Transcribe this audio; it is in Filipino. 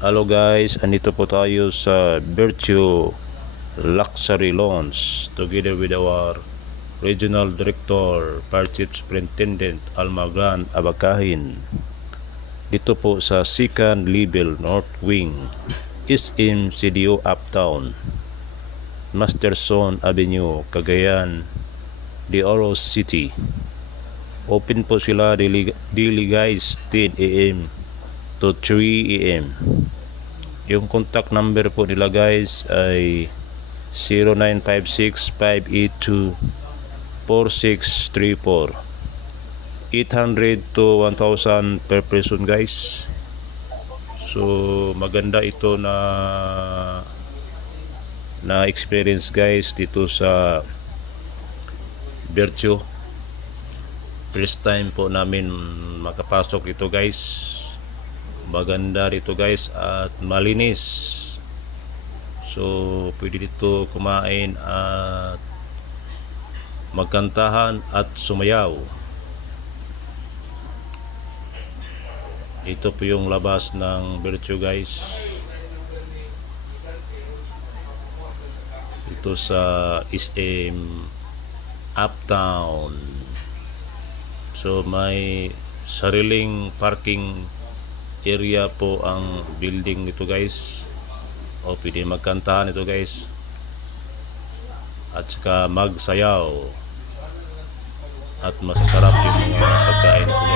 Hello guys, andito po tayo sa Virtue Luxury Lounge together with our Regional Director, Fire Chief Superintendent Almagran Abakahin. Dito po sa second level North Wing, SM CDO Uptown, Masterson Avenue, Cagayan de Oro City. Open po sila daily guys, 10 AM to 3 AM. Yung contact number po nila guys ay 0956-582-4634. 800 to 1,000 per person guys. So maganda ito na experience guys dito sa Virtue. First time po namin makapasok ito guys. Maganda dito guys at malinis. So pwede dito kumain at magkantahan at sumayaw. Ito po yung labas ng Virtue guys. Ito sa SM Uptown. So may sariling parking area po ang building nito guys. O pwede magkantahan ito guys at saka magsayaw at masasarap yung mga pagkain nito